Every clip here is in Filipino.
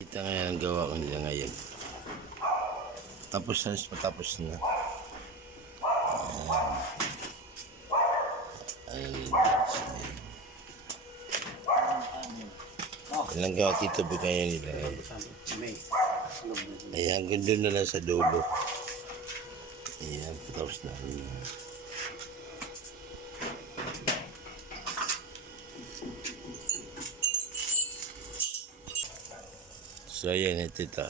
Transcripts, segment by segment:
Kita ngayon ang gawa ko nila ngayon. Tapos na, matapos na. Ilang gawa Tito Boy ngayon nila ngayon. Ayan, hanggang doon na lang sa dulo. Ayan, tapos na. So, ayan, ito.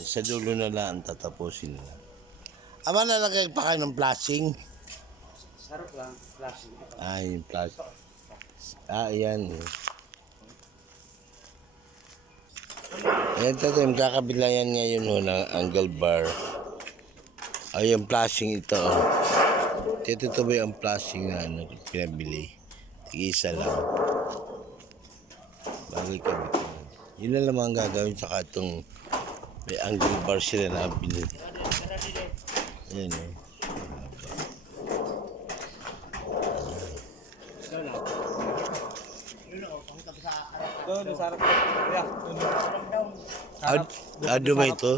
Sa dulo na lang tatapusin na. Ama, lalagay pa kayo ng flashing? Sarap lang, flashing. Ah, yung flashing. Ah, ayan. Ayan, tayo, magkakabila yan ngayon ho, ng angle bar. Ay, yung flashing ito. Ito ba yung flashing na pinabili? Tig-isa lang. Bagay kabit. Yun na naman ang gagawin sa itong may angle bar sila na pinili. Ayan o. Doon, sarap. Ado ba ito?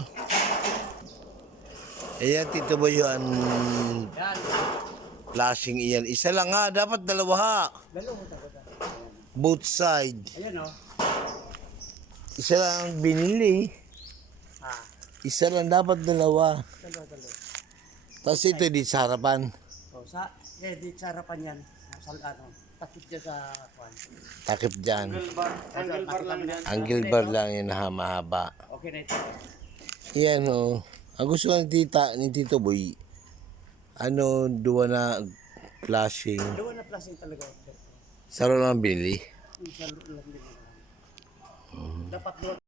Ayan, Tito Boy yung flashing iyan. Isa lang nga, dapat dalawa ha. Both side. Ayan o. Isa lang ang binili. Isa lang, dapat dalawa. Dalawa. Tapos ito di sa harapan. O, di sa harapan yan. Sa ano, takip dyan sa kwan. Takip dyan. Angle bar lang yan. Angle bar lang yun na mahaba. Okay na ito. Yan o. Ang gusto ng ni Tito Boy, duwa na flashing. Doon na flashing talaga. Saro lang binili. Sa loob lang din. Dapat doon.